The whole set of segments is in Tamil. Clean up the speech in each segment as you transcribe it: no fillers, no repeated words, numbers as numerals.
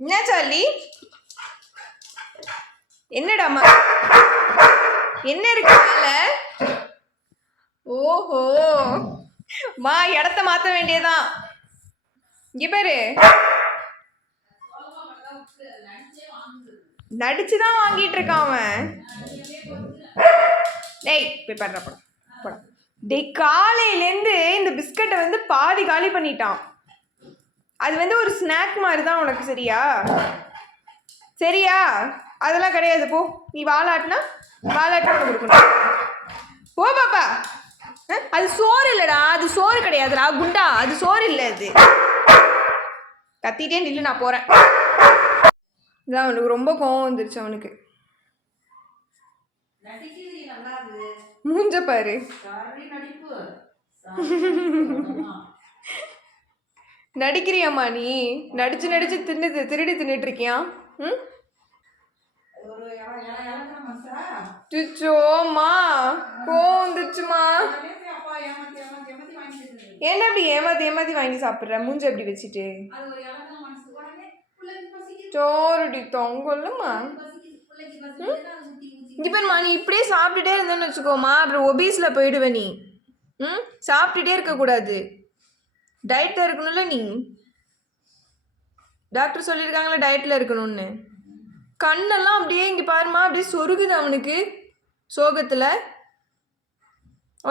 என்ன சார்லி? என்னடாமா என்ன இருக்கு மேல? ஓஹோ மா இடத்த மாத்த வேண்டியதான். இங்க பாரு, நடிச்சுதான் வாங்கிட்டு இருக்கான் அவன். டேய் போய் பண்ற போட. டேய் காலையிலேருந்து இந்த பிஸ்கட்டை வந்து பாதி காலி பண்ணிட்டான். அது வந்து ஒரு ஸ்நாக் மாதிரி தான் உனக்கு, சரியா? சரியா? அதெல்லாம் கிடையாது, போ. நீ வாலாட்டினா கொடுக்கணும். போ பாப்பா. அது சோறு இல்லடா, அது சோறு கிடையாதுடா குண்டா, அது சோறு இல்லை. அது கத்திட்டே நில்லு, நான் போறேன். இதான் அவனுக்கு ரொம்ப கோவம் வந்துருச்சு. அவனுக்கு மூஞ்ச பாரு. நடிக்கிறியாம்மா நீ? நடிச்சு திருடி தின்னுட்டு இருக்கியா? சுச்சோம்மா கோவம் வந்துருச்சுமா. ஏன்னா அப்படி ஏமாத்தி வாங்கி சாப்பிட்ற? மூஞ்ச எப்படி வச்சுட்டு சோறுடி தொங்கல்லம்மா. இப்பமா நீ இப்படியே சாப்பிட்டுட்டே இருந்தேன்னு வச்சுக்கோமா, அப்புறம் ஒபீஸில் போயிடுவ நீ. சாப்பிட்டுட்டே இருக்கக்கூடாது, டயட்டில் இருக்கணும்ல நீ. டாக்டர் சொல்லியிருக்காங்களா டயட்டில் இருக்கணும்னு. கண்ணெல்லாம் அப்படியே இங்கே பாருமா, அப்படியே சொருகுது அவனுக்கு சோகத்தில்.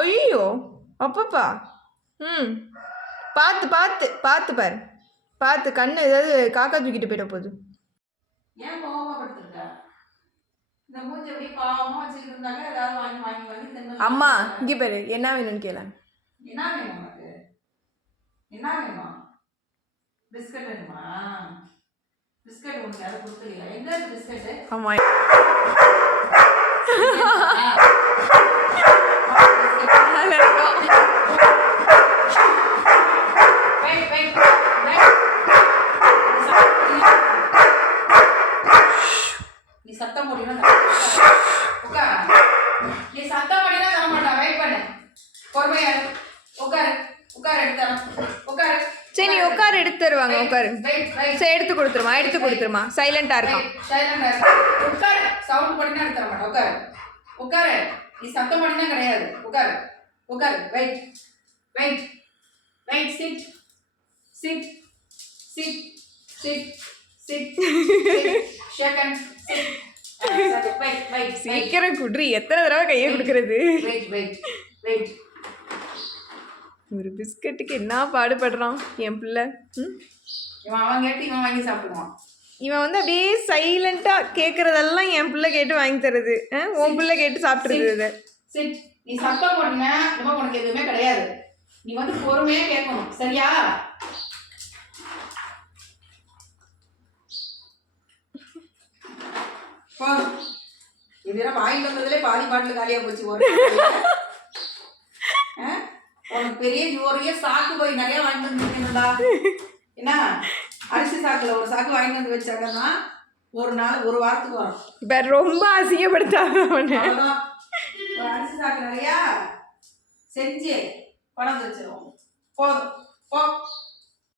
ஐயோ அப்பப்பா. பார்த்து பார்த்து பார்த்து பாரு, பார்த்து கண்ணு ஏதாவது காக்கா தூக்கிட்டு போயிட போகுது. அம்மா இங்கே பாரு, என்ன வேணும்னு கேள. என்ன வேணும் உனக்கு? என்ன வேணும்? பிஸ்கட் வேணுமா? பிஸ்கட் உனக்கு யாரும் கொடுக்கலையா? எங்க இருக்கு பிஸ்கட்? ஆமா நீ சத்தம் போட்டீங்கன்னா உட்கார். நீ சத்தம் போட்டீங்கன்னா தர மாட்டான். வெயிட் பண்ணு, பொறுமையா உட்காரு. உட்காரு. சரி நீ உட்காரு, எடுத்து தருவாங்க. உட்காரு. சரி எடுத்து கொடுத்துருமா. சைலண்டா இருக்கான். உட்காரு. சவுண்ட் பண்ணினா எடுத்து தர மாட்டேன். உட்காரு. நீ சத்தம் பண்ணினா கிடையாது. உட்காரு. வெயிட். சிட். ஷேக். சீக்கிரம் குட்ரி, எத்தனை தடவை கையை கொடுக்கறது? வெயிட். ஒரு பிஸ்கட்டுக்கு என்ன பாடுபடுறான் என் பிள்ளை. அவன் கேட்டு இவன் வாங்கி சாப்பிடுவான். இவன் வந்து அப்படியே சைலண்டா கேட்கறதெல்லாம் என் பிள்ளை கேட்டு வாங்கி தருது. உன் பிள்ளை கேட்டு சாப்பிட்டுருது. நீ சத்தம் போட்டினா உனக்கு எதுவுமே கிடையாது. நீ வந்து பொறுமையா கேட்கணும், சரியா? இதெல்லாம் வாங்கிட்டு வந்ததுல பாதி பாட்டில் காலியா போச்சு. உனக்கு பெரிய ஜோரிய சாக்கு போய் நிறைய வாங்கிட்டு வந்துருக்கீங்களா? என்ன அரிசி சாக்குல ஒரு சாக்கு வாங்கிட்டு வந்து வச்சாங்கன்னா ஒரு வாரத்துக்கு வரும். இப்ப ரொம்ப அசிங்கப்படுத்தாத. ஒரு அரிசி சாக்கு நிறையா செஞ்சு பணம் வச்சிருவோம். போதும்.